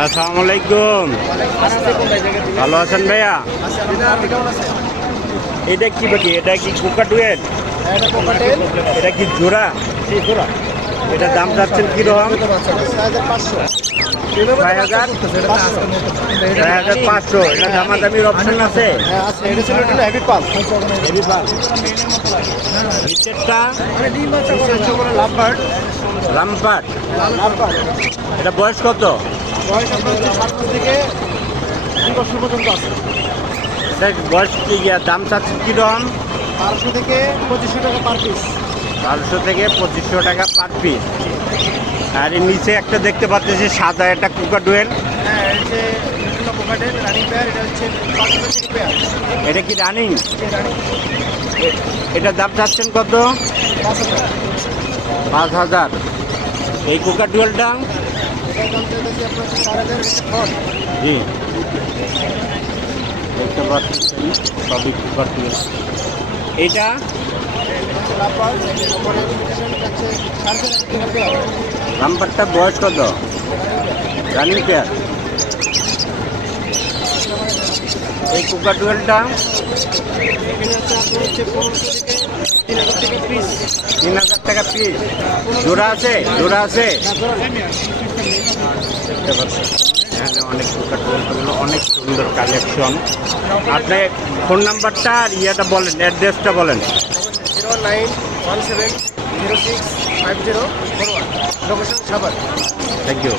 আসসালামু আলাইকুম। ভালো আছেন ভাইয়া? এটা কি বাকি? এটা কি কোকাটুয়েল? এটা কি জোড়া? জোড়া। এটার দাম চাচ্ছেন কিরকম? 6,500। এটা দামাদামির অপশন আছে? নিচেরটা রামপাট। এটা বয়স কত? এটা বয়স কি দাম চাচ্ছেন কিরকম? 1200 থেকে 2500 টাকা পার পিস। 1200 থেকে 2500 টাকা পার পিস। আর এর নিচে একটা দেখতে পাচ্ছি সাদা, এটা কোকাটুয়েল। হ্যাঁ, এই যে কোকাটেল রানিং পেয়ার, এটা হচ্ছে 500 থেকে পেয়ার। এটা কি রানিং? রানিং এটার দাম চাচ্ছেন কত? 5000। 5000। এই কোকাটুয়েলটা? এটার দাম চাইতেছি আপনার 4000 একটা ফল। জি, দেখতে পাচ্ছেন সবই কোকাটুয়েল। এটা হচ্ছে লাপার, তারপরে ইমিটেশন হচ্ছে 5,000 টাকা পেয়ার। রামপাটটা বয়স কত? Running pair. এই কোকাটুয়েলটা এখানে হচ্ছে আপনার হচ্ছে 1500 থেকে 3000 টাকা পিস। 3000 টাকা পিস। জোড়া আছে? জোড়া আছে? দেখতে পাচ্ছেন এখানে অনেক কোকাটুয়েলগুলো, অনেক সুন্দর কালেকশন। আপনি ফোন নাম্বারটা আর ইয়েটা বলেন, অ্যাড্রেসটা বলেন। 0917065041, লোকেশন সাভার। Thank you.